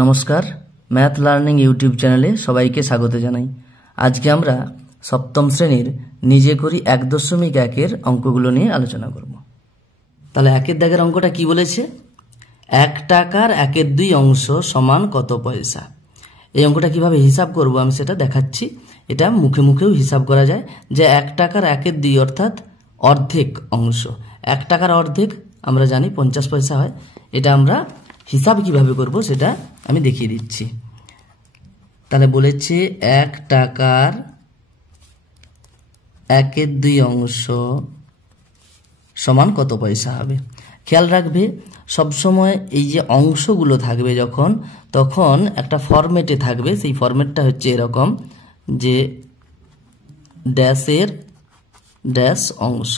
নমস্কার, math learning YouTube চ্যানেলে সবাইকে স্বাগত জানাই। আজকে আমরা সপ্তম শ্রেণীর নিজে করি 1.1-এর অঙ্কগুলো নিয়ে আলোচনা করব। তাহলে একের দাগের অঙ্কটা কি বলেছে? 1 টাকার 1/2 অংশ সমান কত পয়সা। এই অঙ্কটা কিভাবে হিসাব করব আমি সেটা দেখাচ্ছি। এটা মুখে মুখেও হিসাব করা যায় যে 1 টাকার 1/2 অর্থাৎ অর্ধেক অংশ। 1 টাকার অর্ধেক আমরা জানি 50 পয়সা হয়। এটা আমরা হিসাব কিভাবে করব সেটা আমি দেখিয়ে দিচ্ছি। তাহলে বলেছে 1 টাকার 1/2 অংশ সমান কত পয়সা হবে। খেয়াল রাখবে সবসময় এই যে অংশগুলো থাকবে তখন একটা ফরম্যাটে থাকবে। সেই ফরম্যাটটা হচ্ছে এরকম যে ড্যাশের ড্যাশ অংশ।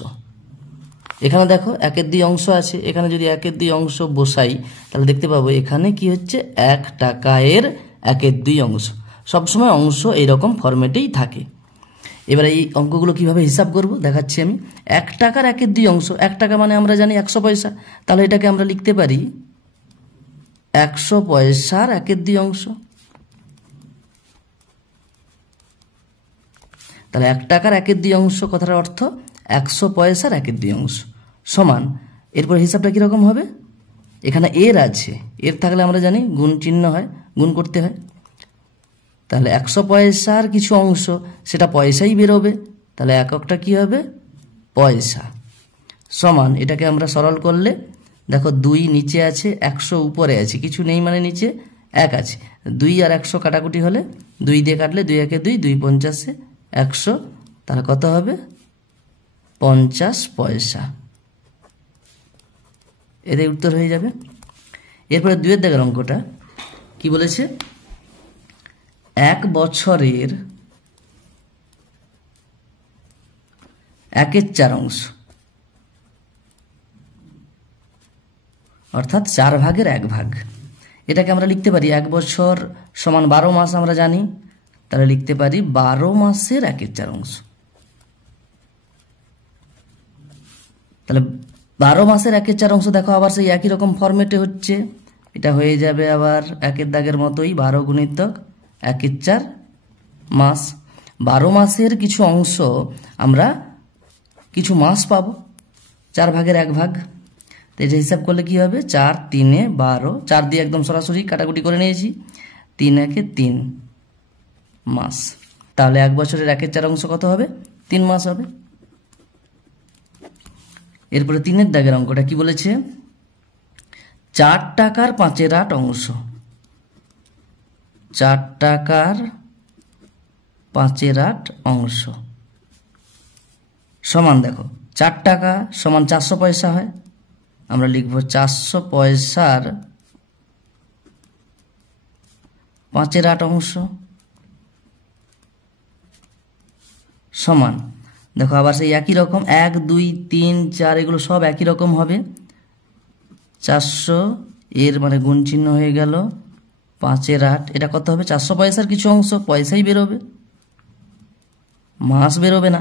এখানে দেখো 1/2 অংশ আছে, এখানে যদি 1/2 অংশ বসাই তাহলে দেখতে পাবো এখানে কি হচ্ছে 1 টাকার 1/2 অংশ। সবসময় অংশ এইরকম ফরম্যাটেই থাকে। এবারে এই অঙ্কগুলো কিভাবে হিসাব করব দেখাচ্ছি আমি। 1 টাকার 1/2 অংশ, 1 টাকা মানে আমরা জানি 100 পয়সা। তাহলে এটাকে আমরা লিখতে পারি 100 পয়সার 1/2 অংশ। তাহলে 1 টাকার 1/2 অংশ কথার অর্থ 100 পয়সার 1/2 অংশ সমান। এরপর হিসাবটা কীরকম হবে? এখানে এর আছে, এর থাকলে আমরা জানি গুণ চিহ্ন হয়, গুণ করতে হয়। তাহলে 100 পয়সার কিছু অংশ সেটা পয়সাই বেরোবে, তাহলে এককটা কি হবে? পয়সা। সমান এটাকে আমরা সরল করলে দেখো 2 নিচে আছে, 100 উপরে আছে, কিছু নেই মানে নিচে 1 আছে। 2 আর 100 কাটাকুটি হলে 2 দিয়ে কাটলে 2 একে 2, 2 50 100, তাহলে কত হবে? 50 পয়সা। এদের উত্তর হয়ে যাবে। এরপরে 2 দাগের অঙ্কটা কি বলেছে? 1 বছরের 1/4 অংশ অর্থাৎ 4 ভাগের 1 ভাগ। এটাকে আমরা লিখতে পারি 1 বছর সমান 12 মাস আমরা জানি, তাহলে লিখতে পারি 12 মাসের 1/4 অংশ। তাহলে 12 মাসের 1/4 অংশ দেখো আবার সেই একই রকম ফরম্যাটে হচ্ছে। এটা হয়ে যাবে আবার 1 দাগের মতোই 12 গুণিতক 1/4 মাস। 12 মাসের কিছু অংশ আমরা কিছু মাস পাবো, 4 ভাগের 1 ভাগ। তো এটা হিসাব করলে কি হবে? 4 3 12, 4 দিয়ে একদম সরাসরি কাটাকুটি করে নিয়েছি, 3 একে 3 মাস। তাহলে 1 বছরের 1/4 অংশ কত হবে? 3 মাস হবে। এরপরে 3 দাগের অঙ্কটা কি বলেছে? 4 টাকার 5/8 অংশ। 4 টাকার 5/8 অংশ সমান দেখো 4 টাকা সমান 400 পয়সা হয়। আমরা লিখব 400 পয়সার 5/8 অংশ সমান দেখো আবার সেই একই রকম 1 2 3 4 এগুলো সব একই রকম হবে। 400 এর মানে গুণ চিহ্ন হয়ে গেল 5/8, এটা কত হবে? 400 পয়সার কিছু অংশ, পয়সাই বেরোবে, মাস বেরোবে না।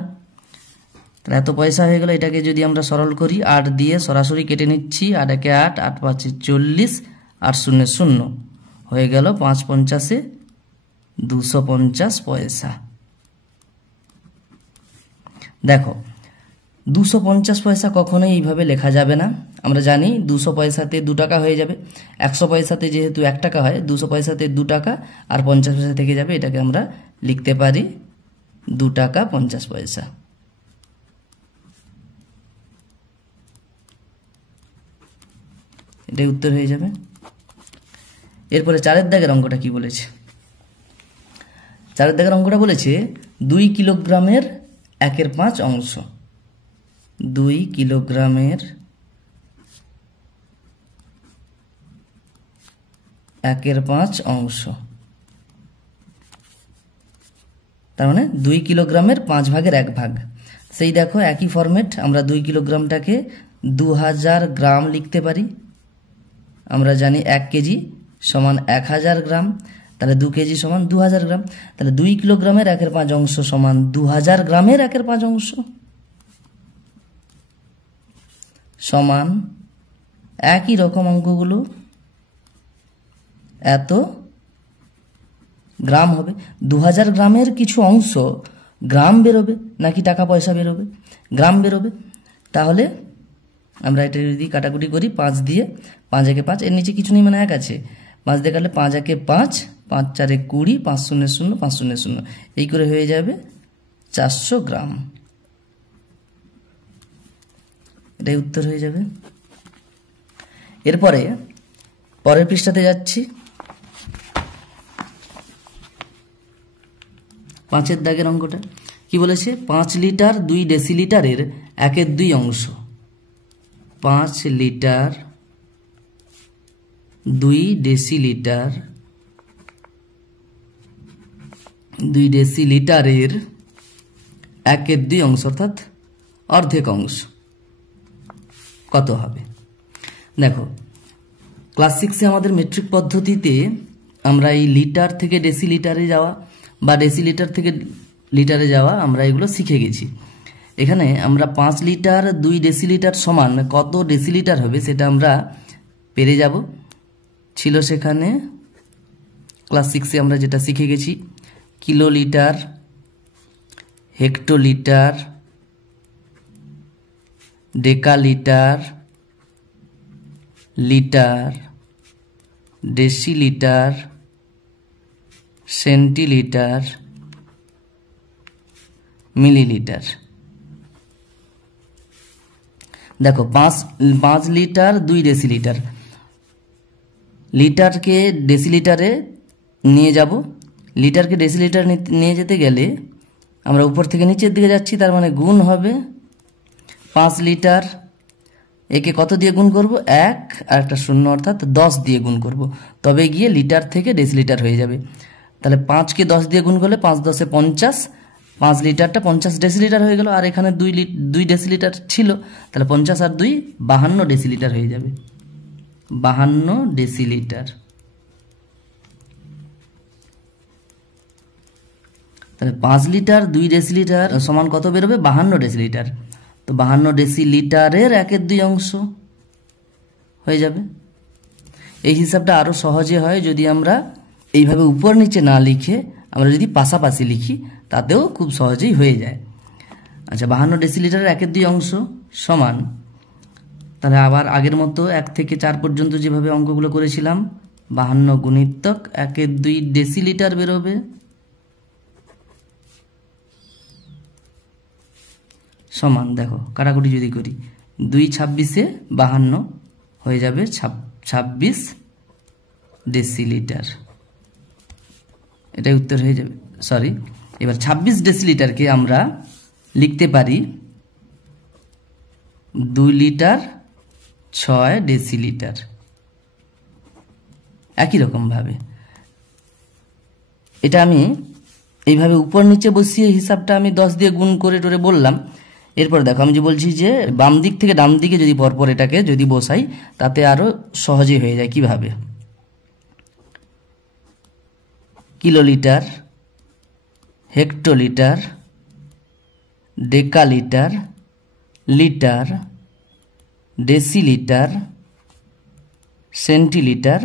তাহলে এত পয়সা হয়ে গেল। এটাকে যদি আমরা সরল করি 8 দিয়ে সরাসরি কেটে নিচ্ছি, 8 একে 8, 8 5 40, 8 0 0 হয়ে গেল 5 50 250 পয়সা। দেখো 250 পয়সা কখনোই এইভাবে লেখা যাবে না। আমরা জানি 200 পয়সাতে 2 টাকা হয়ে যাবে। 100 পয়সাতে যেহেতু 1 টাকা হয়, 200 পয়সাতে 2 টাকা আর 50 পয়সা থেকে যাবে। এটাকে আমরা লিখতে পারি 2 টাকা 50 পয়সা। এটাই উত্তর হয়ে যাবে। এরপরে 4 দাগের অঙ্কটা কি বলেছে? 4 দাগের অঙ্কটা বলেছে 2 কিলোগ্রামের 1/5 অংশ। 2 কিলোগ্রামের 1/5 অংশ তার মানে 2 কিলোগ্রামের 5 ভাগের 1 ভাগ। সেই দেখো একই ফরম্যাট, আমরা 2 কিলোগ্রামটাকে 2000 গ্রাম লিখতে পারি। আমরা জানি 1 কেজি সমান 1000 গ্রাম, তাহলে 2 কেজি সমান 2000 গ্রাম। তাহলে 2 কিলোগ্রামের 1/5 অংশ সমান 2000 গ্রামের 1/5 অংশ সমান একই রকম অঙ্কগুলো এত গ্রাম হবে। 2000 গ্রামের কিছু অংশ গ্রাম বেরোবে নাকি টাকা পয়সা বেরোবে? গ্রাম বেরোবে। তাহলে আমরা এটা যদি কাটাকুটি করি 5 দিয়ে, 5 একে 5, এর নিচে কিছু নেই মানে 1 আছে, 5 দিয়ে কাটলে 5 একে 5, 5 4 20, 5 0 0, 5 0 0, এই করে হয়ে যাবে 400 গ্রাম। এটাই উত্তর হয়ে যাবে। এরপরে পরের পৃষ্ঠাতে যাচ্ছি। 5 দাগের অঙ্কটা কি বলেছে? 5 লিটার 2 ডেসিলিটারের 1/2 অংশ। 5 লিটার 2 ডেসিলিটার 2 ডেসিলিটারের 1/2 অংশ অর্থাৎ অর্ধেক অংশ কত হবে? দেখো, ক্লাস 6-এ আমাদের মেট্রিক পদ্ধতিতে আমরা এই লিটার থেকে ডেসিলিটারে যাওয়া বা ডেসিলিটার থেকে লিটারে যাওয়া আমরা এগুলো শিখে গেছি। এখানে আমরা 5 লিটার 2 ডেসিলিটার সমান কত ডেসিলিটার হবে সেটা আমরা পেরে যাব। ছিল সেখানে ক্লাস 6-এ আমরা যেটা শিখে গেছি, kilolitre, hectolitre, decalitre, litre, decilitre, centilitre, millilitre. দেখো 5 লিটার 2 ডেসিলিটার, লিটারকে ডেসিলিটারে নিয়ে যাব। লিটারকে ডেসিলিটার নিয়ে যেতে গেলে আমরা উপর থেকে নিচের দিকে যাচ্ছি, তার মানে গুণ হবে 5 লিটার, একে কত দিয়ে গুণ করব? 1 আর একটা 0 অর্থাৎ 10 দিয়ে গুণ করব, তবে গিয়ে লিটার থেকে ডেসিলিটার হয়ে যাবে। তাহলে 5কে 10 দিয়ে গুণ করলে 5 10 50, 5 লিটারটা 50 ডেসিলিটার হয়ে গেল। আর এখানে 2 ডেসিলিটার ছিল, তাহলে 50 আর 2 52 ডেসিলিটার হয়ে যাবে। 52 ডেসিলিটার। তাহলে 5 লিটার 2 ডেসিলিটার সমান কত বেরোবে? 52 ডেসিলিটার। তো 52 ডেসিলিটারের 1/2 অংশ হয়ে যাবে। এই হিসাবটা আরও সহজে হয় যদি আমরা এইভাবে উপর নিচে না লিখে আমরা যদি পাশাপাশি লিখি, তাতেও খুব সহজেই হয়ে যায়। আচ্ছা, 52 ডেসিলিটারের 1/2 অংশ সমান, তাহলে আবার আগের মতো 1 থেকে 4 পর্যন্ত যেভাবে অঙ্কগুলো করেছিলাম, 52 গুণিতক 1/2 ডেসিলিটার বেরোবে, সমান, দেখো কাটাকুটি যদি করি 2 26-এ 52 হয়ে যাবে 26 ডেসিলিটার। এটাই উত্তর হয়ে যাবে। সরি, এবার 26 ডেসিলিটারকে আমরা লিখতে পারি 2 লিটার 6 ডেসিলিটার। একই রকমভাবে এটা আমি এইভাবে উপর নিচে বসিয়ে হিসাবটা আমি 10 দিয়ে গুণ করে টোরে বললাম। এরপর দেখো, আমি যে বলছি যে বাম দিক থেকে ডান দিকে যদি পরপর এটাকে যদি বসাই, তাতে আরো সহজে হয়ে যায়। কিভাবে? Kilolitre, hectolitre, decalitre, litre, decilitre, centilitre,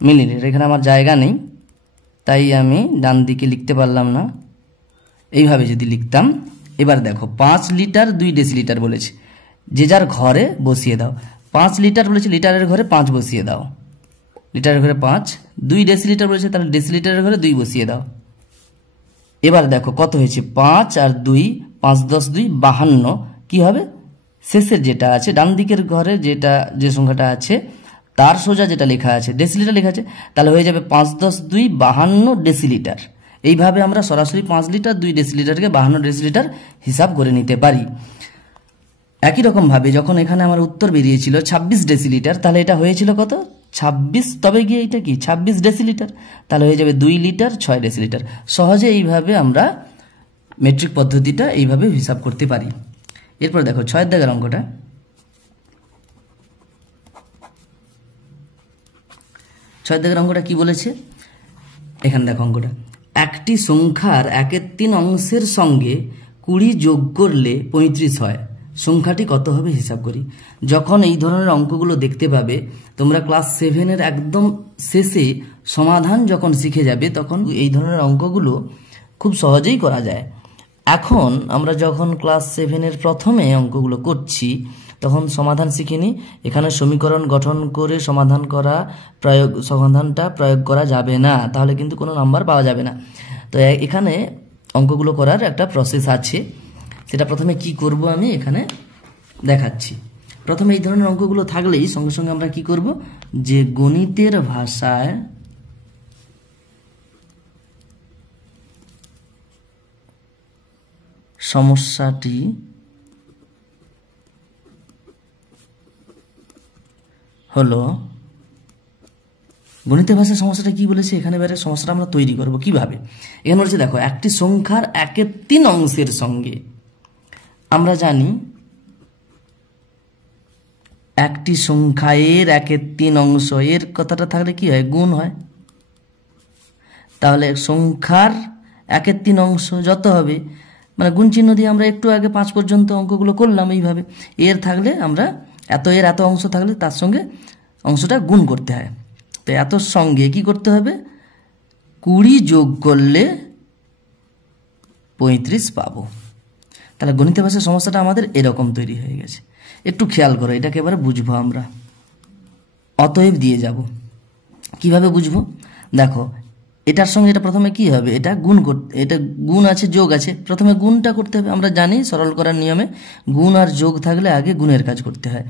millilitre. এখানে আমার জায়গা নেই, তাই আমি ডান দিকে লিখতে পারলাম না। এইভাবে যদি লিখতাম, এবার দেখো 5 লিটার 2 ডেসিলিটার বলেছে, যে যার ঘরে বসিয়ে দাও। 5 লিটার বলেছে, লিটারের ঘরে 5 বসিয়ে দাও, লিটারের ঘরে 5। 2 ডেসিলিটার বলেছে, তাহলে ডেসিলিটারের ঘরে 2 বসিয়ে দাও। এবার দেখো কত হয়েছে, 5 আর 2, 5 10 2 52। কি হবে? শেষের যেটা আছে ডান দিকের ঘরে যে সংখ্যাটা আছে তার সোজা যেটা লেখা আছে ডেসিলিটার লেখা আছে, তাহলে হয়ে যাবে 5 10 2 52 ডেসিলিটার। এইভাবে আমরা সরাসরি 5 লিটার 2 ডেসিলিটারকে 52 ডেসিলিটার হিসাব করে নিতে পারি। একই রকমভাবে যখন এখানে আমার উত্তর বেরিয়েছিল 26 ডেসিলিটার, তাহলে এটা হয়েছিল কত? 26, তবে গিয়ে এটা কি 26 ডেসিলিটার, তাহলে হয়ে যাবে 2 লিটার 6 ডেসিলিটার। সহজে এইভাবে আমরা মেট্রিক পদ্ধতিটা এইভাবে হিসাব করতে পারি। এরপর দেখো 6 দাগের অঙ্কটা। 6 দাগের অঙ্কটা কি বলেছে? এখানে দেখো অঙ্কটা, একটি সংখ্যার 1/3 অংশের সঙ্গে 20 যোগ করলে 35 হয়, সংখ্যাটি কত হবে হিসাব করি। যখন এই ধরনের অঙ্কগুলো দেখতে পাবে তোমরা ক্লাস 7-এর একদম শেষে সমাধান যখন শিখে যাবে তখন এই ধরনের অঙ্কগুলো খুব সহজেই করা যায়। এখন আমরা যখন ক্লাস 7-এর প্রথমে অঙ্কগুলো করছি তখন সমাধান শিখিনি। এখানে সমীকরণ গঠন করে সমাধানটা প্রয়োগ করা যাবে না, তাহলে কিন্তু কোনো নাম্বার পাওয়া যাবে না। তো এখানে অঙ্কগুলো করার একটা প্রসেস আছে, সেটা প্রথমে কি করব আমি এখানে দেখাচ্ছি। প্রথমে এই ধরনের অঙ্কগুলো থাকলেই সঙ্গে সঙ্গে আমরা কি করব, যে গণিতের ভাষায় সমস্যাটি হলো, গণিতের ভাষায় সমস্যাটা কি বলেছে এখানে এবারে সমস্যাটা আমরা তৈরি করব কিভাবে। এখানে বলছে দেখো, একটি সংখ্যার 1/3 অংশের সঙ্গে, আমরা জানি একটি সংখ্যার 1/3 অংশ, এর কথাটা থাকলে কি হয়, গুণ হয়। তাহলে সংখ্যার 1/3 অংশ যত হবে, মানে গুণ চিহ্ন দিয়ে আমরা একটু আগে 5 পর্যন্ত অঙ্কগুলো করলাম এইভাবে, এর থাকলে আমরা এত অংশ থাকলে তার সঙ্গে অংশটা গুণ করতে হয়। তো এতর সঙ্গে কি করতে হবে, 20 যোগ করলে 35 পাবো। তাহলে গণিতের ভাষায় সমস্যাটা আমাদের এরকম তৈরি হয়ে গেছে। একটু খেয়াল করো, এটাকে এবারে বুঝবো আমরা। অতএব দিয়ে যাব, কিভাবে বুঝবো দেখো, এটার সঙ্গে এটা প্রথমে কি হবে, এটা গুণ আছে যোগ আছে, প্রথমে গুণটা করতে হবে। আমরা জানি সরল করার নিয়মে গুণ আর যোগ থাকলে আগে গুণের কাজ করতে হয়।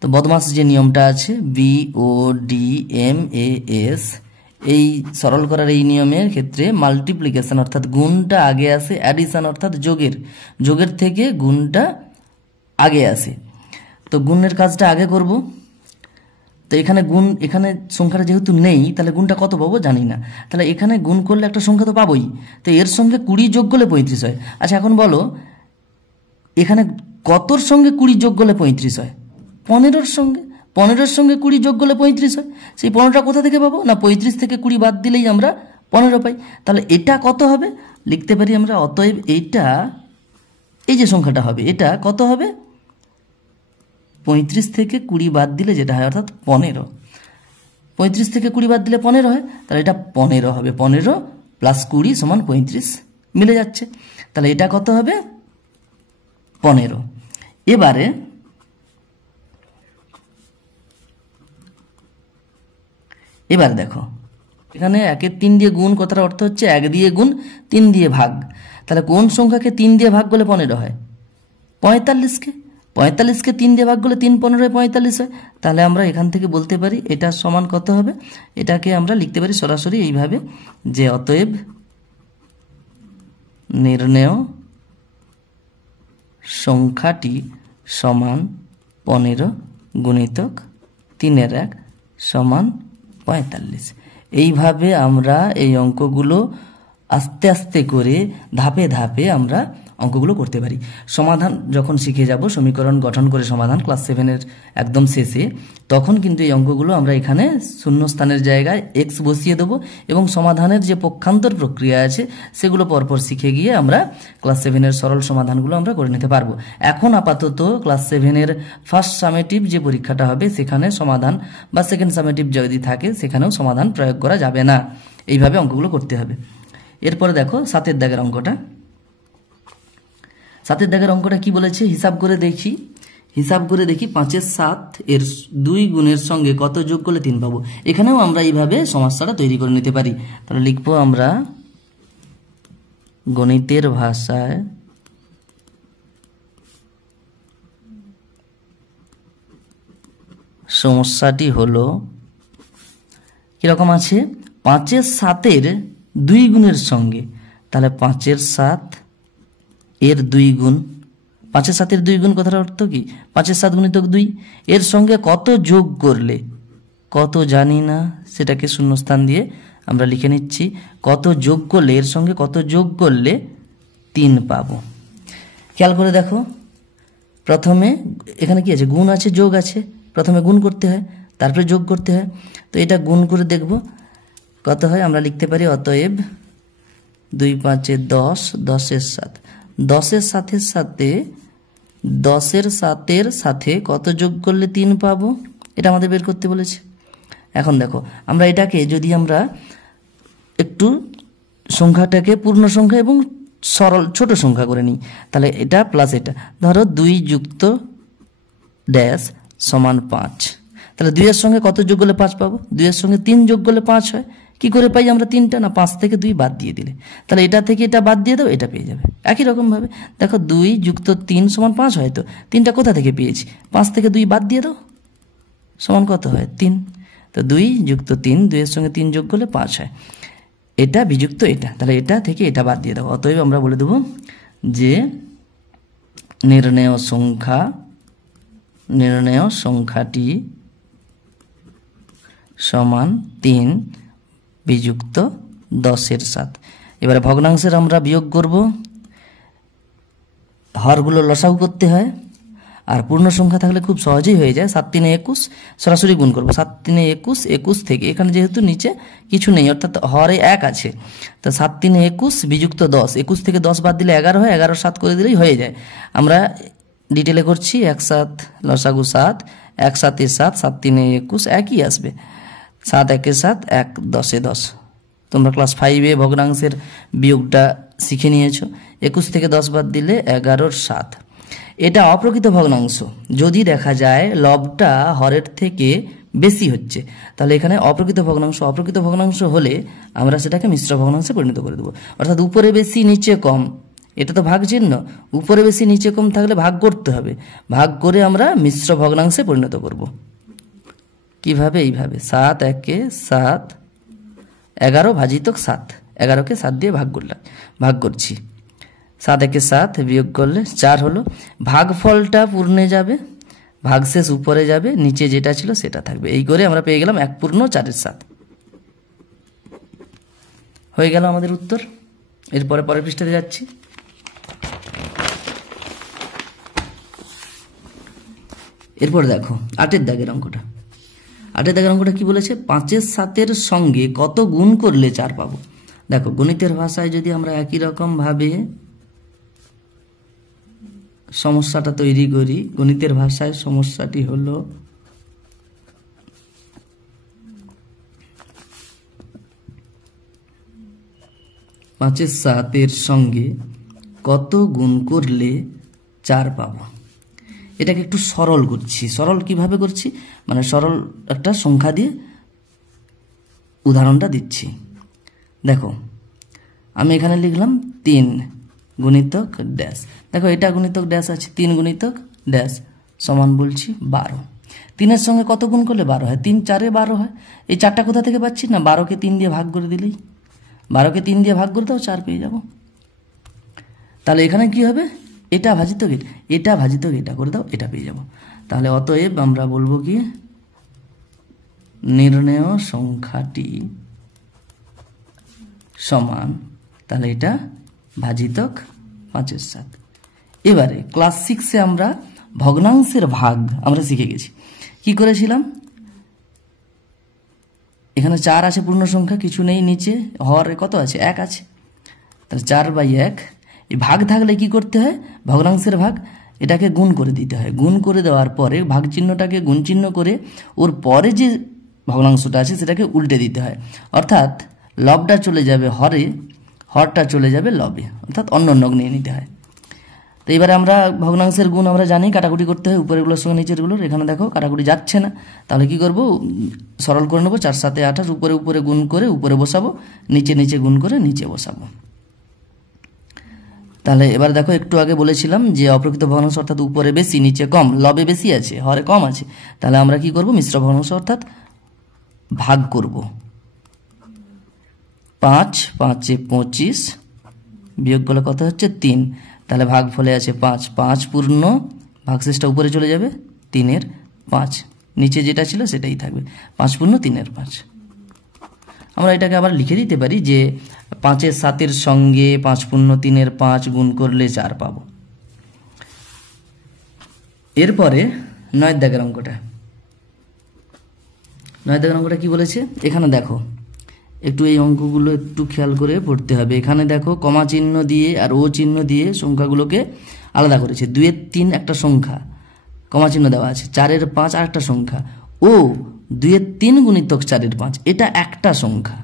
তো বদমাস যে নিয়মটা আছে BODMAS, এই সরল করার এই নিয়মের ক্ষেত্রে মাল্টিপ্লিকেশন অর্থাৎ গুণটা আগে আসে, অ্যাডিশন অর্থাৎ যোগের থেকে গুণটা আগে আসে। তো গুণের কাজটা আগে করব। তো এখানে সংখ্যাটা যেহেতু নেই, তাহলে গুণটা কত পাবো জানি না, তাহলে এখানে গুণ করলে একটা সংখ্যা তো পাবোই। তো এর সঙ্গে 20 যোগ করলে 35 হয়। আচ্ছা এখন বলো, এখানে কতর সঙ্গে 20 যোগ করলে 35 হয়, 15-র সঙ্গে 20 যোগ করলে 35 হয়। সেই 15টা কোথা থেকে পাবো না, 35 থেকে 20 বাদ দিলেই আমরা 15 পাই। তাহলে এটা কত হবে, লিখতে পারি আমরা, অতএব এই যে সংখ্যাটা হবে এটা কত হবে, 35 থেকে 20 বাদ দিলে যেটা হয় অর্থাৎ 15। 35 থেকে 20 বাদ দিলে 15 হয়, তাহলে এটা 15 হবে। 15 + 20 = 35 মিলে যাচ্ছে। তাহলে এটা কত হবে, 15। এবারে দেখো, এখানে 1/3 দিয়ে গুণ কথার অর্থ হচ্ছে 1 দিয়ে গুণ 3 দিয়ে ভাগ। তাহলে কোন সংখ্যাকে 3 দিয়ে ভাগ করলে 15 হয়, 45কে 3 দিয়ে ভাগ করলে 3 15 45 হয়। তাহলে আমরা এখান থেকে বলতে পারি এটা সমান কত হবে, এটাকে আমরা লিখতে পারি সরাসরি এইভাবে, যে অতএব নির্ণেয় সংখ্যাটি সমান 15 গুণিতক 3/1 সমান 45। এইভাবে আমরা এই অঙ্কগুলো আস্তে আস্তে করে ধাপে ধাপে আমরা অঙ্কগুলো করতে পারি। সমাধান যখন শিখে যাব, সমীকরণ গঠন করে সমাধান ক্লাস 7-এর একদম শেষে, তখন কিন্তু এই অঙ্কগুলো আমরা এখানে শূন্যস্থানের জায়গায় x বসিয়ে দেবো এবং সমাধানের যে পক্ষান্তর প্রক্রিয়া আছে সেগুলো পরপর শিখে গিয়ে আমরা ক্লাস 7-এর সরল সমাধানগুলো আমরা করে নিতে পারবো। এখন আপাতত ক্লাস 7-এর ফার্স্ট সামেটিভ যে পরীক্ষাটা হবে সেখানে সমাধান, বা সেকেন্ড সামেটিভ যদি থাকে সেখানেও সমাধান প্রয়োগ করা যাবে না। এইভাবে অঙ্কগুলো করতে হবে। এরপরে দেখো 7-এর দাগের অঙ্কটা। 7-এর দাগের অঙ্কটা কি বলেছে হিসাব করে দেখি। 5-এর 7 এর 2 গুণের সঙ্গে কত যোগ করলে 3 পাবো। এখানেও আমরা এইভাবে সমস্যাটা তৈরি করে নিতে পারি। তাহলে লিখবো আমরা, গণিতের ভাষায় সমস্যাটি হলো, কিরকম আছে, 5-এর 7 এর 2 গুণের সঙ্গে, তাহলে 5-এর 7 এর 2 গুণ, 5-এর 7 এর 2 গুণ কথার অর্থ কি, 5-এর 7 গুণিতক 2, এর সঙ্গে কত যোগ করলে, কত জানি না, সেটাকে শূন্যস্থান দিয়ে আমরা লিখে নিচ্ছি, কত যোগ করলে, এর সঙ্গে কত যোগ করলে 3 পাবো। খেয়াল করে দেখো, প্রথমে এখানে কি আছে, গুণ আছে যোগ আছে, প্রথমে গুণ করতে হয় তারপরে যোগ করতে হয়। তো এটা গুণ করে দেখব কত হয়। আমরা লিখতে পারি অতএব 2 5 10, 10-এর 7, 10-এর সাথে 10-এর 7-এর সাথে কত যোগ করলে 3 পাবো, এটা আমাদের বের করতে বলেছে। এখন দেখো আমরা এটাকে যদি আমরা একটু সংখ্যাটাকে পূর্ণ সংখ্যা এবং সরল ছোট সংখ্যা করে নিই, তাহলে এটা প্লাস এটা, ধরো 2 যুক্ত ড্যাশ সমান 5, তাহলে 2-এর সঙ্গে কত যোগ করলে 5 পাবো, 2-এর সঙ্গে 3 যোগ করলে 5 হয়। কি করে পাই আমরা 3টা, না 5 থেকে 2 বাদ দিয়ে দিলে, তাহলে এটা থেকে এটা বাদ দিয়ে দাও, এটা পেয়ে যাবে। একই রকমভাবে দেখো 2 যুক্ত 3 সমান 5 হয়, তো 3টা কোথা থেকে পেয়েছি, 5 থেকে 2 বাদ দিয়ে দাও, সমান কত হয় 3, তো 2 যুক্ত 3, 2-এর সঙ্গে 3 যোগ করলে 5 হয়, এটা বিযুক্ত এটা, তাহলে এটা থেকে এটা বাদ দিয়ে দাও। অতএব আমরা বলে দেব যে নির্ণেয় সংখ্যাটি সমান 3 বিযুক্ত 10-এর 7। এবারে ভগ্নাংশের আমরা বিয়োগ করব, হরগুলো লসাগু করতে হয়, আর পূর্ণ সংখ্যা থাকলে খুব সহজেই হয়ে যায়। 7 3 21 সরাসরি গুণ করবো, 7 3 21, 21 থেকে এখানে যেহেতু নিচে কিছু নেই অর্থাৎ হরে 1 আছে, তো 7 3 21 বিযুক্ত 10, 21 থেকে 10 বাদ দিলে 11 হয়, 11 7 করে দিলেই হয়ে যায়। আমরা ডিটেলে করছি, 1 7 লসাগু 7, 1 7 7, 7 3 21 একই আসবে, 7 1 7, 1 10 10। তোমরা ক্লাস 5-এ ভগ্নাংশের বিয়োগটা শিখে নিয়েছো। 21 থেকে 10 বাদ দিলে 11 7। এটা অপ্রকৃত ভগ্নাংশ, যদি দেখা যায় লবটা হরের থেকে বেশি হচ্ছে, তাহলে এখানে অপ্রকৃত ভগ্নাংশ হলে আমরা সেটাকে মিশ্র ভগ্নাংশে পরিণত করে দেবো। অর্থাৎ উপরে বেশি নিচে কম, এটা তো ভাগ চিহ্ন, উপরে বেশি নিচে কম থাকলে ভাগ করতে হবে, ভাগ করে আমরা মিশ্র ভগ্নাংশে পরিণত করব। কিভাবে, এইভাবে 7 1 7, 11 ভাজিতক 7, 11কে 7 দিয়ে ভাগ করছি, 7 1 7 বিয়োগ করলে 4 হলো। ভাগফলটা পূর্ণে যাবে, ভাগশেষ উপরে যাবে, নিচে যেটা ছিল সেটা থাকবে, এই করে আমরা পেয়ে গেলাম 1 পূর্ণ 4-এর 7। হয়ে গেল আমাদের উত্তর। এরপরে পরের পৃষ্ঠাতে যাচ্ছি। এরপর দেখো 8-এর দাগের অঙ্কটা। 8-এর দাগের অঙ্কটা কি বলেছে, 5-এর 7-এর সঙ্গে কত গুণ করলে 4 পাবো। দেখো গণিতের ভাষায় যদি আমরা একই রকম ভাবে সমস্যাটা তৈরি করি, গণিতের ভাষায় সমস্যাটি হলো পাঁচের 7-এর সঙ্গে কত গুণ করলে 4 পাবো। এটাকে একটু সরল করছি। সরল কিভাবে করছি, মানে সরল একটা সংখ্যা দিয়ে উদাহরণটা দিচ্ছি। দেখো আমি এখানে লিখলাম 3 গুণিতক ড্যাশ, দেখো এটা গুণিতক ড্যাশ আছে, 3 গুণিতক ড্যাশ সমান বলছি 12। 3-এর সঙ্গে কত গুণ করলে 12 হয়, 3 4 12 হয়। এই 4টা কোথা থেকে পাচ্ছি, না 12কে 3 দিয়ে ভাগ করে দিলেই, 12কে 3 দিয়ে ভাগ করে দাও 4 পেয়ে যাব। তাহলে এখানে কি হবে, এটা ভাজিতক এটা ভাজিতক এটা করে দাও, এটা পেয়ে যাব। তাহলে অতএব আমরা বলবো কি, নির্ণেয় সংখ্যাটি সমান, তাহলে এটা ভাজিতক 5-এর 7। এবারে ক্লাস 6-এ আমরা ভগ্নাংশের ভাগ আমরা শিখে গেছি। কি করেছিলাম, এখানে 4 আছে পূর্ণ সংখ্যা, কিছু নেই, নিচে হরে কত আছে 1 আছে, তাহলে 4/1। এই ভাগ থাকলে কি করতে হয়, ভগ্নাংশের ভাগ এটাকে গুণ করে দিতে হয়। গুণ করে দেওয়ার পরে ভাগ চিহ্নটাকে গুণ চিহ্ন করে ওর পরে যে ভগ্নাংশটা আছে সেটাকে উল্টে দিতে হয়, অর্থাৎ লবটা চলে যাবে হরে, হরটা চলে যাবে লবে, অর্থাৎ অন্য নিয়ে নিতে হয়। তো এবারে আমরা ভগ্নাংশের গুণ আমরা জানি, কাটাকুটি করতে হয় উপরেরগুলোর সঙ্গে নিচেরগুলোর। এখানে দেখো কাটাকুটি যাচ্ছে না, তাহলে কি করব, সরল করে নেবো। 4 7 28, উপরে উপরে গুণ করে উপরে বসাবো, নিচে নিচে গুণ করে নিচে বসাবো। তাহলে এবার দেখো একটু আগে বলেছিলাম যে অপ্রকৃত ভগ্নাংশ অর্থাৎ উপরে বেশি নিচে কম, লবে বেশি আছে হরে কম আছে, তাহলে আমরা কি করব, মিশ্র ভগ্নাংশ অর্থাৎ ভাগ করব। 5 5 25 বিয়োগ করলে কত হচ্ছে 3, তাহলে ভাগ ফলে আছে 5, 5 পূর্ণ, ভাগশেষটা উপরে চলে যাবে 3-এর 5, নিচে যেটা ছিল সেটাই থাকবে, 5 পূর্ণ 3-এর 5। আমরা এটাকে আবার লিখে দিতে পারি যে 5-এর 7-এর সঙ্গে 5 পূর্ণ 3-এর 5 গুণ করলে 4 পাবো। এরপরে 9-এর দাগের অঙ্কটা। 9-এর দাগের অঙ্কটা কি বলেছে, এখানে দেখো একটু এই অঙ্কগুলো একটু খেয়াল করে পড়তে হবে। এখানে দেখো কমা চিহ্ন দিয়ে আর ও চিহ্ন দিয়ে সংখ্যাগুলোকে আলাদা করেছে। 2 এর 3 একটা সংখ্যা, কমা চিহ্ন দেওয়া আছে। 4 এর 5 আর একটা সংখ্যা, ও 2 এর 3 গুণিতক 4 এর 5, এটা একটা সংখ্যা,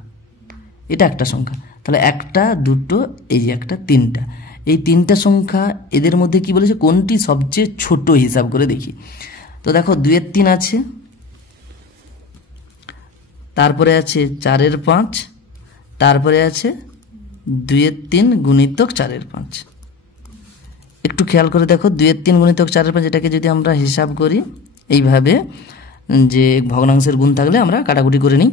এটা একটা সংখ্যা। তাহলে একটা, দুটো, এই যে একটা, তিনটা, এই তিনটা সংখ্যা, এদের মধ্যে কি বলেছে কোনটি সবচেয়ে ছোট হিসাব করে দেখি। তো দেখো 2 এর 3 আছে, তারপরে আছে 4 এর 5, তারপরে আছে 2 এর 3 গুণিতক 4 এর 5। একটু খেয়াল করে দেখো 2 এর 3 গুণিতক 4 এর 5, এটাকে যদি আমরা হিসাব করি এইভাবে, যে ভগ্নাংশের গুণ থাকলে আমরা কাটাকুটি করে নিই,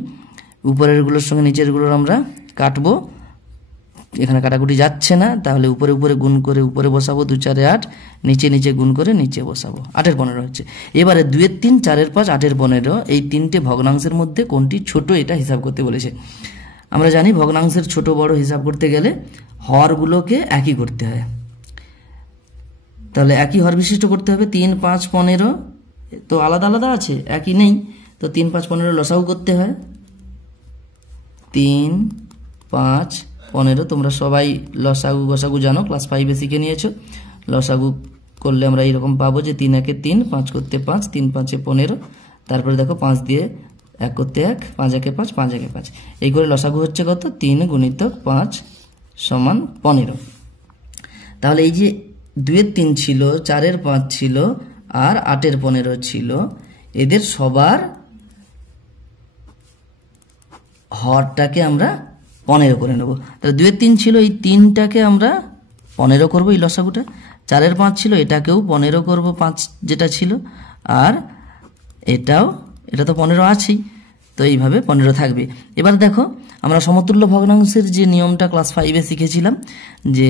উপরেরগুলোর সঙ্গে নিচেরগুলোর আমরা কাটবো, এখানে কাটাকুটি যাচ্ছে না, তাহলে উপরে উপরে গুণ করে উপরে বসাবো 2 4 8, নিচে নিচে গুণ করে নিচে বসাবো, 8 এর 15 হচ্ছে। এবারে 2 এর 3, 4 এর 5, 8 এর 15, এই তিনটে ভগ্নাংশের মধ্যে কোনটি ছোট এটা হিসাব করতে বলেছে। আমরা জানি ভগ্নাংশের ছোট বড় হিসাব করতে গেলে হরগুলোকে একই করতে হয়, তাহলে একই হর বিশিষ্ট করতে হবে। 3 5 15 তো আলাদা আলাদা আছে, একই নেই, তো 3 5 15 লসাগু করতে হয়। 3 5 15, তোমরা সবাই লসাগু গসাগু জানো, ক্লাস 5-এ শিখে নিয়েছো। লসাগু করলে আমরা এইরকম পাবো যে 3 1 3, 5 করতে 5, 3 5 15, তারপরে দেখো 5 দিয়ে 1 করতে 1, 5 1 5, 5 1 5, এই করে লসাগু হচ্ছে কত 3 গুণিতক 5 সমান 15। তাহলে এই যে 2 এর 3 ছিল, 4 এর 5 ছিল আর 8 এর 15 ছিল, এদের সবার হরটাকে আমরা 15 করে নেব। তাহলে 2 এর 3 ছিল, এই 3টাকে আমরা 15 করব, এই লসাগুটা। 4 এর 5 ছিল, এটাকেও 15 করব, 5 যেটা ছিল, আর এটাও, এটা তো 15 আছেই, তো এইভাবে 15 থাকবে। এবার দেখো আমরা সমতুল্য ভগ্নাংশের যে নিয়মটা ক্লাস 5-এ শিখেছিলাম, যে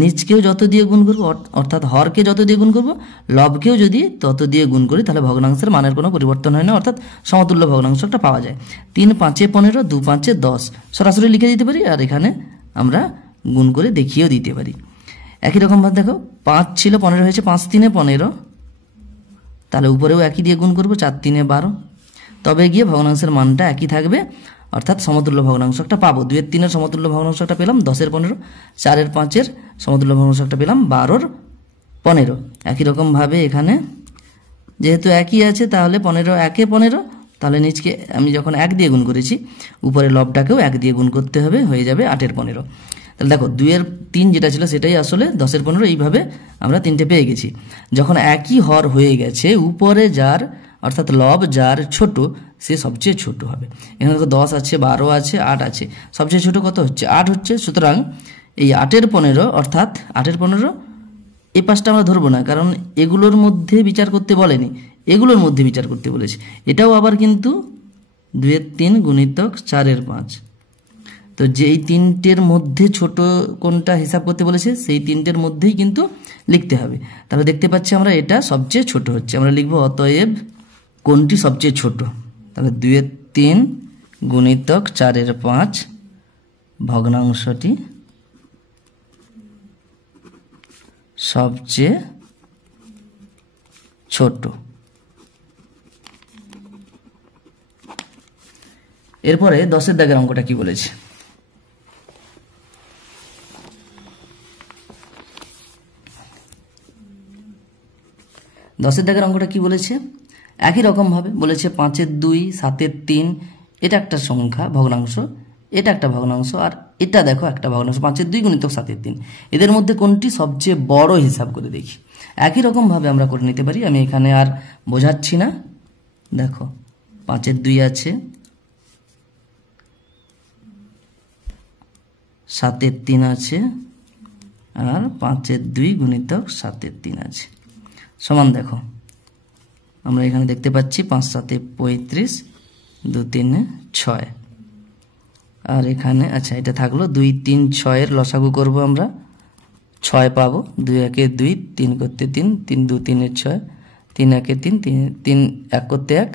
নিচকেও যত দিয়ে গুণ করবো, অর্থাৎ হরকে যত দিয়ে গুণ করবো, লবকেও যদি তত দিয়ে গুণ করি, তাহলে ভগ্নাংশের মানের কোনো পরিবর্তন হয় না, অর্থাৎ সমতুল্য ভগ্নাংশটা পাওয়া যায়। 3 5 15, 2 5 10 সরাসরি লিখে দিতে পারি, আর এখানে আমরা গুণ করে দেখিয়েও দিতে পারি। একই রকমভাবে দেখো 5 ছিল, 15 হয়েছে, 5 3 15, তাহলে উপরেও একই দিয়ে গুণ করবো, 4 3 12, তবে গিয়ে ভগ্নাংশের মানটা একই থাকবে, অর্থাৎ সমতুল্য ভগ্নাংশ একটা পাবো। 2 এর 3 এর সমতুল্য ভগ্নাংশ একটা পেলাম 10 এর 15, 4 এর 5 এর সমতুল্য ভগ্নাংশ একটা পেলাম 12 এর 15। একই রকমভাবে এখানে যেহেতু একই আছে, তাহলে 15 1 এ 15, তাহলে নিচকে আমি যখন 1 দিয়ে গুণ করেছি, উপরে লবটাকেও 1 দিয়ে গুণ করতে হবে, হয়ে যাবে 8 এর 15। তাহলে দেখো 2 এর 3 যেটা ছিল সেটাই আসলে 10 এর 15, এইভাবে আমরা তিনটে পেয়ে গেছি। যখন একই হর হয়ে গেছে, উপরে যার অর্থাৎ লব যার ছোট, সে সবচেয়ে ছোট হবে। এখানে দেখো 10 আছে, 12 আছে, 8 আছে, সবচেয়ে ছোট কত হচ্ছে 8 হচ্ছে। সুতরাং এই 8 এর 15, অর্থাৎ 8 এর 15, এই পাশটা আমরা ধরবো না, কারণ এগুলোর মধ্যে বিচার করতে বলেনি, এগুলোর মধ্যে বিচার করতে বলেছে। এটাও আবার কিন্তু 2 এর 3 গুণিতক 4 এর 5, তো যেই তিনটের মধ্যে ছোট কোনটা হিসাব করতে বলেছে, সেই তিনটের মধ্যেই কিন্তু লিখতে হবে। তাহলে দেখতে পাচ্ছি আমরা এটা সবচেয়ে ছোট হচ্ছে, আমরা লিখবো অতএব কোনটি সবচেয়ে ছোট। তাহলে 2 এর 3 গুণিতক 4 এর 5 ভগ্নাংশটি সবচেয়ে ছোট। এরপরে 10 এর দাগের অঙ্কটা কি বলেছে, 10 এর দাগের অঙ্কটা কি বলেছে, একই রকমভাবে বলেছে 5 এর 2, 7 এর 3, এটা একটা সংখ্যা ভগ্নাংশ, এটা একটা ভগ্নাংশ, আর এটা দেখো একটা ভগ্নাংশ, 5 এর 2 গুণিতক 7 এর 3, এদের মধ্যে কোনটি সবচেয়ে বড় হিসাব করে দেখি। একই রকমভাবে আমরা করে নিতে পারি, আমি এখানে আর বোঝাচ্ছি না। দেখো 5 এর 2 আছে, 7 এর 3 আছে, আর 5 এর 2 গুণিতক 7 এর 3 আছে, সমান দেখো আমরা এখানে দেখতে পাচ্ছি 5 7 35, 2 3 6, আর এখানে আচ্ছা এটা থাকলো 2 3 6 এর লসাগু করব আমরা, 6 পাবো, 2 1 2, 3 করতে 3, 3 2 3 6, 3 1 3, 3 1 করতে 1,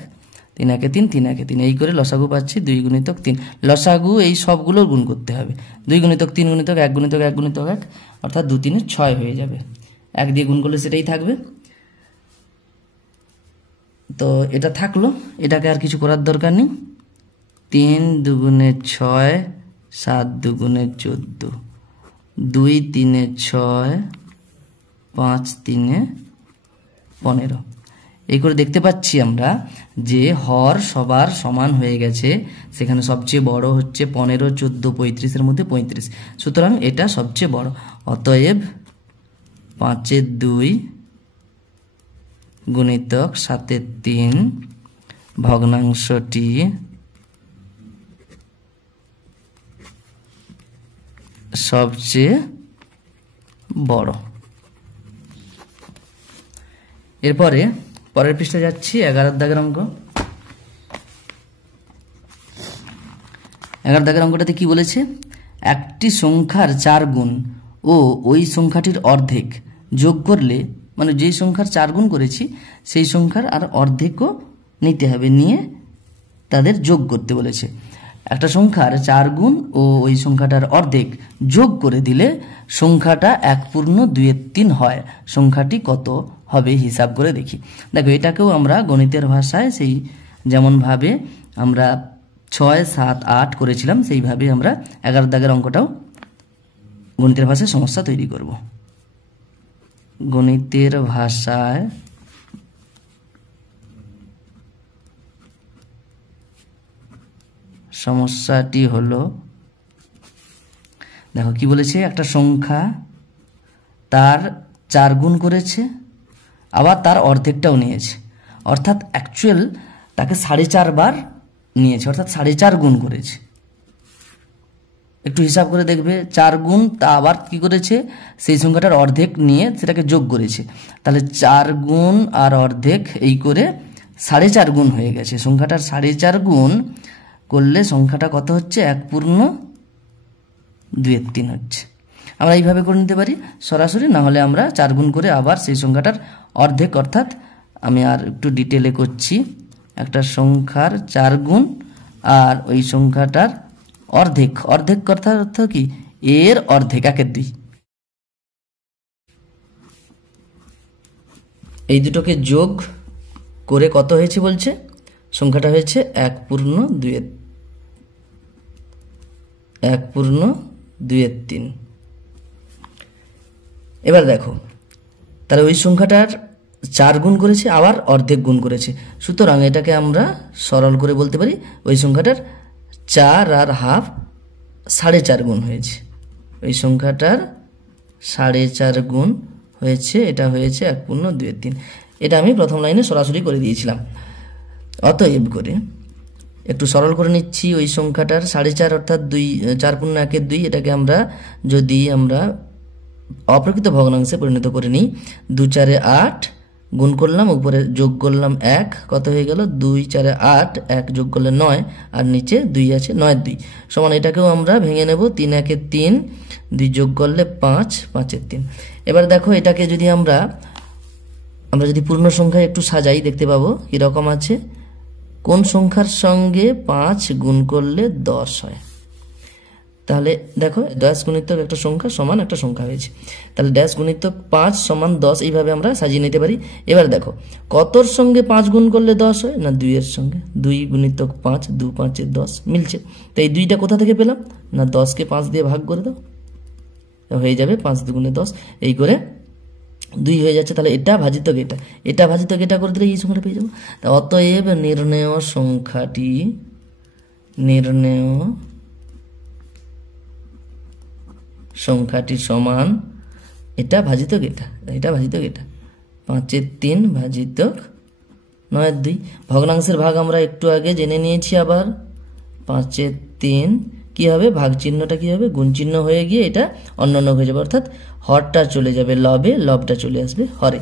3 1 3, 3 1 3, এই করে লসাগু পাচ্ছি 2 গুণিতক 3। লসাগু এই সবগুলোর গুণ করতে হবে, 2 গুণিতক 3 গুণিতক 1 গুণিতক 1 গুণিতক 1, অর্থাৎ 2 3 6 হয়ে যাবে, 1 দিয়ে গুণ করলে সেটাই থাকবে। তো এটা থাকলো, এটাকে আর কিছু করার দরকার নেই। 3 2 6, 7 2 14, 2 3 6, 5 3 15। এই করে দেখতে পাচ্ছি আমরা যে হর সবার সমান হয়ে গেছে, সেখানে সবচেয়ে বড় হচ্ছে 15 14 35 মধ্যে 35, সুতরাং এটা সবচেয়ে বড়। অতএব 5 2 গুণিতক 7 3 ভগ্নাংশটি সবচেয়ে বড়। এরপরে পরের পৃষ্ঠা যাচ্ছি, 11 দাগের অঙ্ক। 11 দাগের অঙ্কটাতে কি বলেছে? একটি সংখ্যার 4 গুণ ও ওই সংখ্যাটির অর্ধেক যোগ করলে, মানে যেই সংখ্যার 4 গুণ করেছি সেই সংখ্যার আর অর্ধেকও নিতে হবে, নিয়ে তাদের যোগ করতে বলেছে। একটা সংখ্যার 4 গুণ ও ওই সংখ্যাটার অর্ধেক যোগ করে দিলে সংখ্যাটা 1/2 হয়। সংখ্যাটি কত হবে হিসাব করে দেখি। দেখো, এটাকেও আমরা গণিতের ভাষায় সেই যেমনভাবে আমরা 6 7 8 করেছিলাম সেইভাবে আমরা 11 দাগের অঙ্কটাও গণিতের ভাষায় সমস্যা তৈরি করব। গণিতের ভাষায় সমস্যাটি হলো, দেখো কি বলেছে, একটা সংখ্যা তার 4 গুণ করেছে, আবার তার অর্ধেকটাও নিয়েছে, অর্থাৎ অ্যাকচুয়াল তাকে 4.5 বার নিয়েছে, অর্থাৎ 4.5 গুণ করেছে। একটু হিসাব করে দেখবে, 4 গুণ তা আবার কি করেছে, সেই সংখ্যাটার অর্ধেক নিয়ে সেটাকে যোগ করেছে, তাহলে 4 গুণ আর অর্ধেক এই করে 4.5 গুণ হয়ে গেছে। সংখ্যাটার 4.5 গুণ করলে সংখ্যাটা কত হচ্ছে? 1/2 হচ্ছে। আমরা এইভাবে করে নিতে পারি সরাসরি, না হলে আমরা 4 গুণ করে আবার সেই সংখ্যাটার অর্ধেক, অর্থাৎ আমি আর একটু ডিটেলে করছি, একটা সংখ্যার 4 গুণ আর ওই সংখ্যাটার অর্ধেক, অর্ধেক কথার অর্থ কি, এর অর্ধেক 1/2। এই দুটোকে যোগ করে কত হয়েছে বলছে, সংখ্যাটা হয়েছে 1/2। এবার দেখো, তাহলে ওই সংখ্যাটার 4 গুণ করেছে আবার অর্ধেক গুণ করেছে, সুতরাং এটাকে আমরা সরল করে বলতে পারি ওই সংখ্যাটার 4 আর হাফ 4.5 গুণ হয়েছে। ওই সংখ্যাটার 4.5 গুণ হয়েছে, এটা হয়েছে 1/2। এটা আমি প্রথম লাইনে সরাসরি করে দিয়েছিলাম। অতএব করে একটু সরল করে নিচ্ছি, ওই সংখ্যাটার 4.5 অর্থাৎ 4×1 এটাকে আমরা যদি আমরা অপ্রকৃত ভগ্নাংশে পরিণত করে নিই, 2 4 8 গুণ করলাম, উপরে যোগ করলাম 1, কত হয়ে গেল 2 4 8, 1 যোগ করলে 9, আর নিচে 2 আছে, 9 2 সমান। এটাকেও আমরা ভেঙে নেব, 3 1 3, 2 যোগ করলে 5 5 3। এবার দেখো, এটাকে যদি আমরা যদি পূর্ণ সংখ্যায় একটু সাজাই, দেখতে পাবো কিরকম আছে। কোন সংখ্যার সঙ্গে 5 গুণ করলে 10 হয়? তাহলে দেখো, ড্যাশ গুণিতক একটা সংখ্যা সমান একটা সংখ্যা হয়েছে, তাহলে ড্যাশ গুণিতক 5 সমান 10, এইভাবে আমরা সাজিয়ে নিতে পারি। এবার দেখো, কতর সঙ্গে 5 গুণ করলে 10 হয়? না 2 এর সঙ্গে। 2 গুণিতক 5, 2 5 10 মিলছে। তো এই 2টা কোথা থেকে পেলাম? না 10কে 5 দিয়ে ভাগ করে দাও, হয়ে যাবে 5 2 10, এই করে 2 হয়ে যাচ্ছে। তাহলে এটা ভাজিতক এটা, এটা ভাজিতক এটা করে দিলে এই সংখ্যাটা পেয়ে যাবো। অতএব নির্ণেয় সংখ্যাটি সমান এটা ভাজিতক এটা, এটা ভাজিতক এটা, 5 3 ভাজিতক 9 2। ভগ্নাংশের ভাগ আমরা একটু আগে জেনে নিয়েছি। আবার 5 3 কি হবে, ভাগ চিহ্নটা কি হবে, গুণ চিহ্ন হয়ে গিয়ে এটা অন্যান্য হয়ে যাবে, অর্থাৎ হরটা চলে যাবে লবে, লবটা চলে আসবে হরে।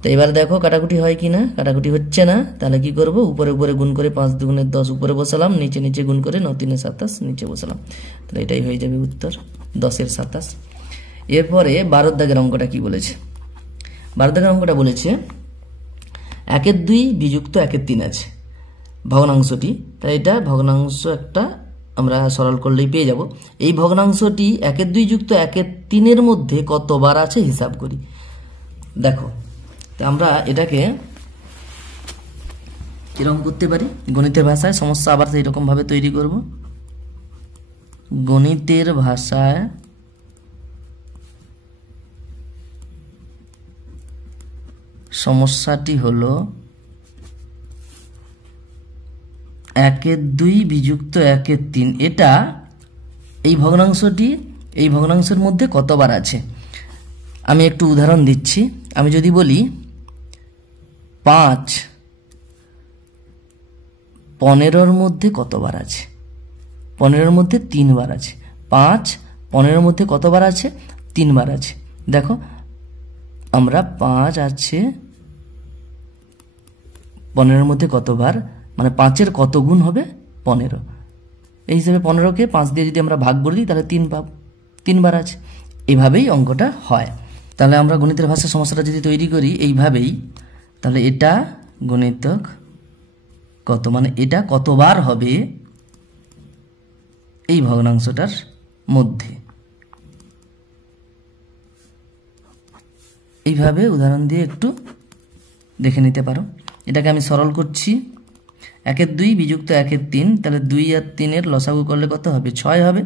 তো এবার দেখো কাটাকুটি হয় কি না, কাটাকুটি হচ্ছে না। তাহলে কি করব, উপরে উপরে গুণ করে 5 2 10 উপরে বসালাম, নিচে নিচে গুণ করে 9 3 27 নিচে বসালাম, তাহলে এটাই হয়ে যাবে উত্তর, 10 এর 27। এরপরে 12 দাগের অঙ্কটা কি বলেছে? 12 দাগের অঙ্কটা বলেছে 1 2 বিযুক্ত 1 3 আছে ভগ্নাংশটি, তাই এটা ভগ্নাংশ একটা আমরা সরল করলেই পেয়ে যাব। এই ভগ্নাংশটি 1 2 যুক্ত 1 3 মধ্যে কতবার আছে হিসাব করি। দেখো, তো আমরা এটাকে কিরকম করতে পারি, গণিতের ভাষায় সমস্যা আবার সেই রকম ভাবে তৈরি করব। গণিতের ভাষায় সমস্যাটি হলো 1/2 বিযুক্ত 1/3। এটা এই ভগ্নাংশের মধ্যে কতবার আছে আমি একটু উদাহরণ দিচ্ছি। আমি যদি বলি 5 15-র মধ্যে কতবার আছে, 15-র মধ্যে 3 বার আছে। 5 15-র মধ্যে কতবার আছে, 3 বার আছে। দেখো আমরা 5 আছে 15-র মধ্যে কতবার, মানে 5-এর কত গুণ হবে 15। এই হিসেবে 15কে 5 দিয়ে যদি আমরা ভাগ করে দিই তাহলে 3 পাবো, 3 বার আছে। এইভাবেই অঙ্কটা হয়। তাহলে আমরা গণিতের ভাষায় সমস্যাটা যদি তৈরি করি এইভাবেই, তাহলে এটা গুণিতক কত, মানে এটা কতবার হবে এই ভগ্নাংশটার মধ্যে। এইভাবে উদাহরণ দিয়ে একটু দেখে নিতে পারো। এটাকে আমি সরল করছি। 1/2 বিযুক্ত 1/3, তাহলে 2 আর 3-এর লসাগু করলে কত হবে, 6 হবে।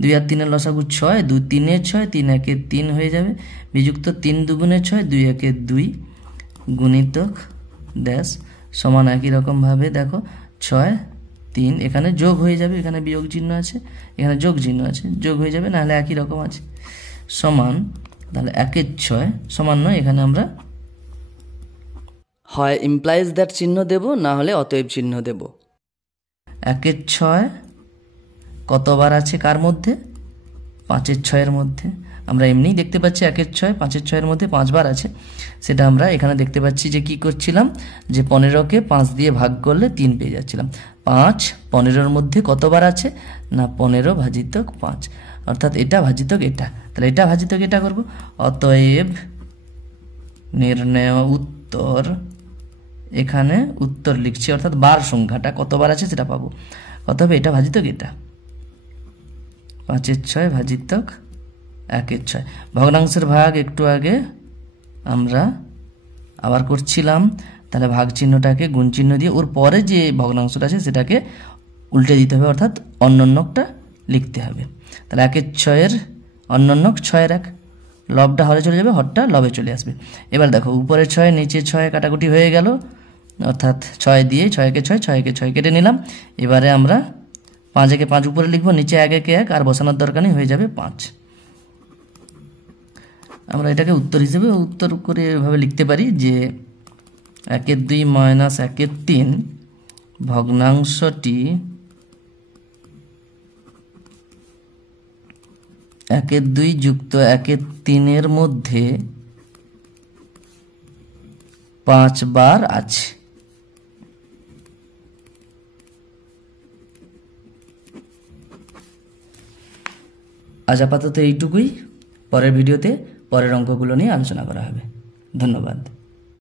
2 আর 3-এর লসাগু 6, 2 3-এ 6, 3 1-এ 3 হয়ে যাবে, বিযুক্ত 3 2 6, 2 1-এ 2, গুণিতক ড্যাশ সমান একই রকমভাবে দেখো 6 3, এখানে যোগ হয়ে যাবে, এখানে বিয়োগ চিহ্ন আছে, এখানে যোগ চিহ্ন আছে, যোগ হয়ে যাবে, নাহলে একই রকম আছে, সমান তাহলে 1/6 সমান নয়, এখানে আমরা হয় ইমপ্লাইজ দ্যাট চিহ্ন দেব, না হলে অতএব চিহ্ন দেব। 1/6 কতবার আছে কার মধ্যে, 5/6-এর মধ্যে। আমরা এমনিই দেখতে পাচ্ছি 1/6 5/6-এর মধ্যে 5 বার আছে, সেটা আমরা এখানে দেখতে পাচ্ছি যে কি করছিলাম, যে 15কে 5 দিয়ে ভাগ করলে 3 পেয়ে যাচ্ছিলাম। 5 15-এর মধ্যে কতবার আছে না 15 ভাজিতক 5, অর্থাৎ এটা ভাজিতক এটা, তাহলে এটা ভাজিতক এটা করব। অতএব নির্ণয় উত্তর, এখানে উত্তর লিখছি, অর্থাৎ বার সংখ্যাটা কতবার আছে সেটা পাবো। কত হবে, এটা ভাজিতক এটা, 5/6 ভাজিতক 1/6। ভগ্নাংশের ভাগ একটু আগে আমরা আবার করছিলাম, তাহলে ভাগ চিহ্নটাকে গুণ চিহ্ন দিয়ে ওর পরে যে ভগ্নাংশটা আছে সেটাকে উল্টে দিতে হবে, অর্থাৎ অন্যন্যকটা লিখতে হবে। তাহলে 1/6-এর অন্যন্যক 6-এর 1, লবটা হরে চলে যাবে, হরটা লবে চলে আসবে। এবার দেখো উপরে 6 নিচে 6 কাটাকুটি হয়ে গেল, অর্থাৎ 6 দিয়ে 6-কে 6 6-কে 6 কেটে নিলাম। এবারে আমরা 5-একে 5 উপরে লিখবো, নিচে 1-একে 1, আর বসানোর দরকার নেই, হয়ে যাবে 5। আমরা এটাকে উত্তর হিসেবে উত্তর করে এভাবে লিখতে পারি যে 1/2 মাইনাস 1/3 ভগ্নাংশটি 1/2 যুক্ত 1/3-এর মধ্যে 5 বার আছে। আজ আপাতত এইটুকুই, পরের ভিডিওতে পরের অঙ্কগুলো নিয়ে আলোচনা করা হবে। ধন্যবাদ।